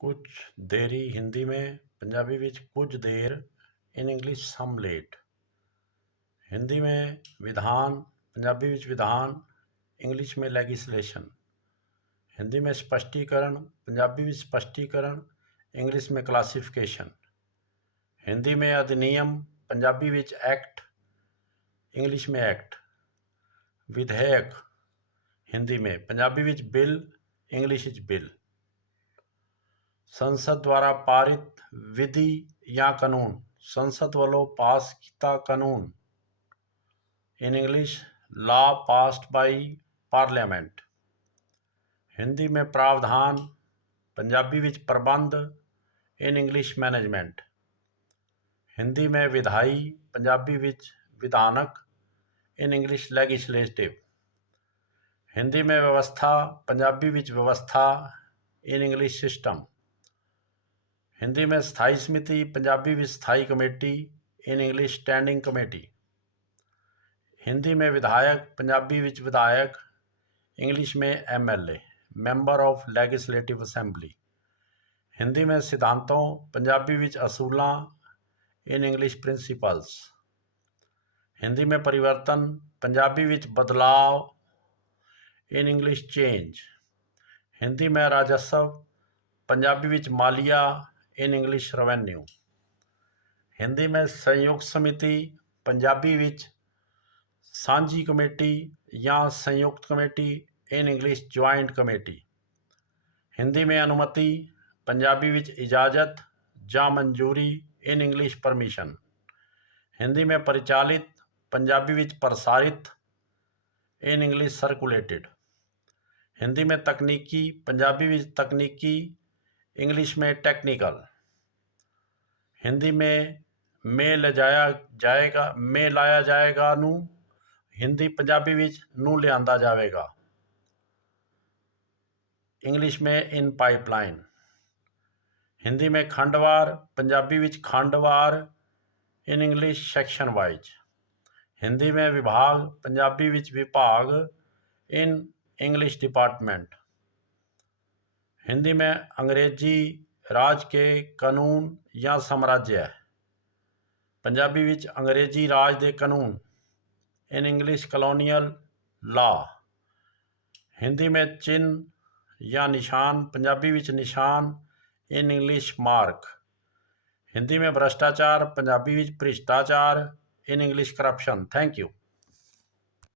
कुछ देरी हिंदी में, पंजाबी विच कुछ देर, in English some late. Hindi में विधान, पंजाबी विच विधान, इंग्लिश में लेगिस्लेशन। हिंदी में स्पष्टीकरण, पंजाबी विच स्पष्टीकरण, इंग्लिश में क्लासिफिकेशन। हिंदी में अधिनियम, पंजाबी विच एक्ट, इंग्लिश में एक्ट। विधेयक हिंदी में, Punjabi which bill, English which bill. संसद द्वारा पारित विधि या कानून, संसद वालों पास किया कानून, in English law passed by parliament. Hindi में प्रावधान, पंजाबी विच प्रबंध, इन इंग्लिश मैनेजमेंट। हिंदी में विधायी, पंजाबी विच विधानक, इन इंग्लिश लेगिस्लेटिव। हिंदी में व्यवस्था, पंजाबी विच व्यवस्था, इन इंग्लिश सिस्टम। हिंदी में स्थायी समिति, पंजाबी विच स्थायी committee, in English standing committee. Hindi में विधायक, पंजाबी विच विधायक, इंग्लिश में MLA, member of legislative assembly. Hindi में सिद्धांतों, पंजाबी विच असूलां, इन इंग्लिश प्रिंसिपल्स। हिंदी में परिवर्तन, पंजाबी विच बदलाव, इन इंग्लिश चेंज। हिंदी में राजस्व, पंजाबी विच मालिया, इन इंग्लिश रेवेन्यू। हिंदी में संयुक्त समिति, पंजाबी विच सांझी कमेटी या संयुक्त committee, in English joint committee. Hindi में अनुमति, पंजाबी विच इजाज़त या मंजूरी, इन इंग्लिश परमिशन। हिंदी में परिचालित, पंजाबी विच प्रसारित, इन इंग्लिश सर्कुलेटेड। हिंदी में तकनीकी, पंजाबी विच तकनीकी, इंग्लिश में टेक्निकल। हिंदी में लाया जाएगा नू, हिंदी पंजाबी विच नू लिआंदा जावेगा, इंग्लिश में इन पाइपलाइन। हिंदी में खंडवार, पंजाबी विच खंडवार, in English section wise. Hindi में विभाग, पंजाबी विच विभाग, इन इंग्लिश डिपार्टमेंट। हिंदी में अंग्रेजी राज के कानून या साम्राज्य, पंजाबी विच अंग्रेजी राज के कानून, in English colonial law. Hindi में चिन्ह या निशान, पंजाबी विच निशान, इन इंग्लिश मार्क। हिंदी में भ्रष्टाचार, पंजाबी विच भ्रिष्टाचार, in English corruption. Thank you.